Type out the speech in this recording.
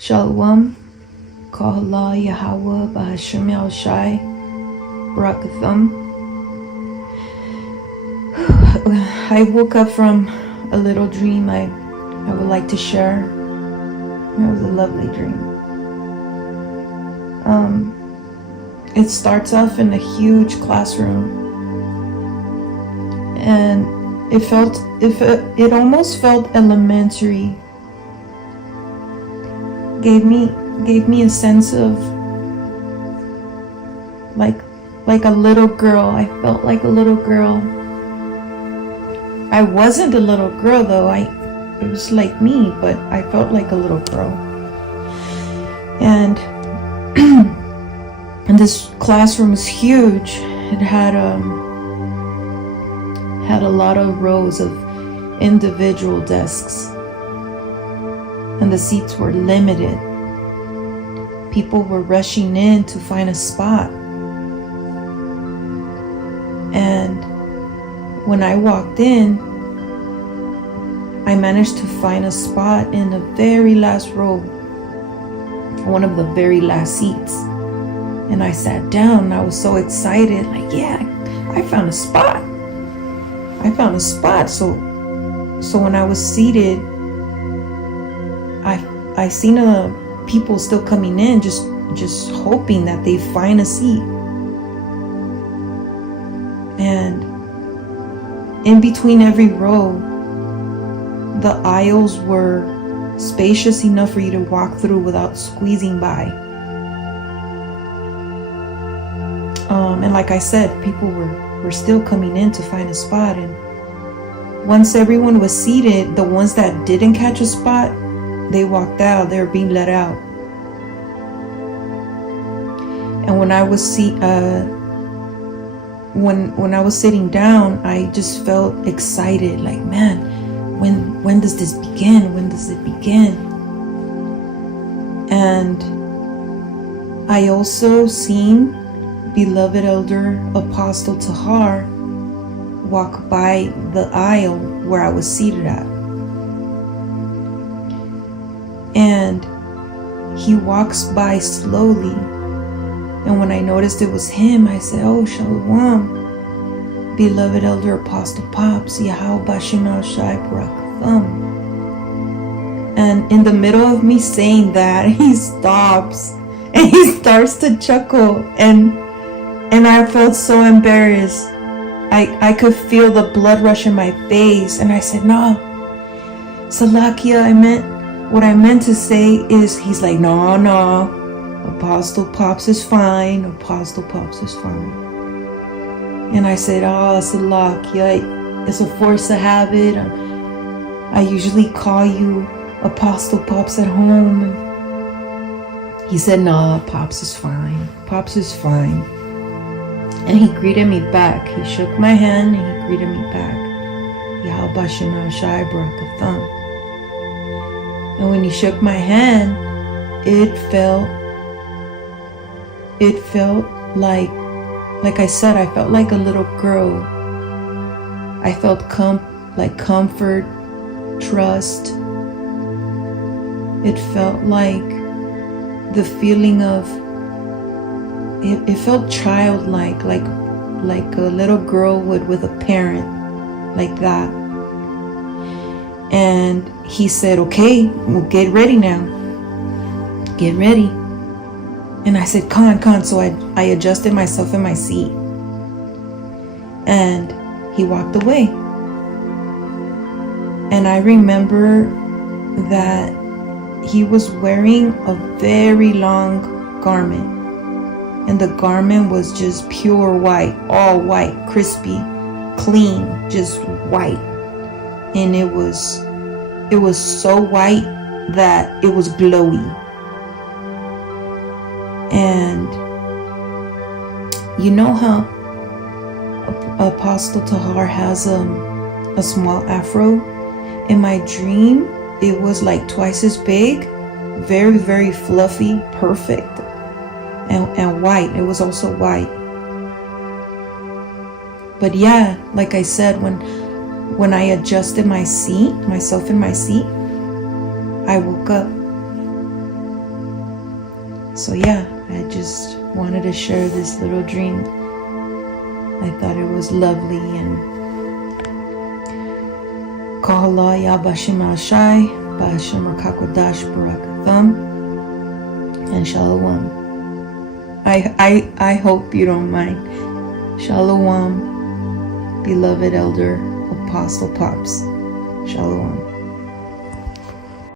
Shalawam, Kahala Yahweh Bahasham Yal Shai, Barakathum. I woke up from a little dream I would like to share. It was a lovely dream. It starts off in a huge classroom, and it almost felt elementary. Gave me a sense of like a little girl. I felt like a little girl. I wasn't a little girl though. It was like me, but I felt like a little girl. And and this classroom was huge. It had a lot of rows of individual desks, and the seats were limited. People were rushing in to find a spot. And when I walked in, I managed to find a spot in the very last row, one of the very last seats. And I sat down and I was so excited, like, yeah, I found a spot. I found a spot. So when I was seated, I seen people still coming in, just hoping that they find a seat. And in between every row, the aisles were spacious enough for you to walk through without squeezing by. And like I said, people were still coming in to find a spot. And once everyone was seated, the ones that didn't catch a spot, they walked out. They were being let out. And when I was when I was sitting down, I just felt excited, like, man, when does this begin? When does it begin? And I also seen beloved elder Apostle Tahar walk by the aisle where I was seated at. And he walks by slowly. And when I noticed it was him, I said, "Oh, Shalawam, beloved elder Apostle Pops, Yahweh Bashim Al Shai Barakathum." And in the middle of me saying that, he stops and he starts to chuckle, and I felt so embarrassed. I could feel the blood rush in my face, and I said, "No, Salakia, what I meant to say is," he's like, no, Apostle Pops is fine. Apostle Pops is fine. And I said, "Oh, Salakia, it's a force of habit. I usually call you Apostle Pops at home." And he said, "No, Pops is fine. Pops is fine." And he greeted me back. He shook my hand and he greeted me back. Yahweh Bashim Al Shai Barakathum. And when he shook my hand, it felt like I said, I felt like a little girl. I felt like comfort, trust. It felt like the feeling of, it felt childlike, like a little girl would with a parent, like that. And he said, "Okay, well, get ready now. Get ready." And I said, Con. So I adjusted myself in my seat. And he walked away. And I remember that he was wearing a very long garment. And the garment was just pure white, all white, crispy, clean, just white. And it was so white that it was glowy. And you know how Apostle Tahar has a small afro? In my dream, it was like twice as big, very, very fluffy, perfect, and white. It was also white. But yeah, like I said, when I adjusted myself in my seat, I woke up. So yeah, I just wanted to share this little dream. I thought it was lovely, and Kahala ya Bashim Ashai, Bashim Rakakodash Barakatham, and Shalawam. I hope you don't mind. Shalawam, beloved elder Apostle Pops. Shalawam.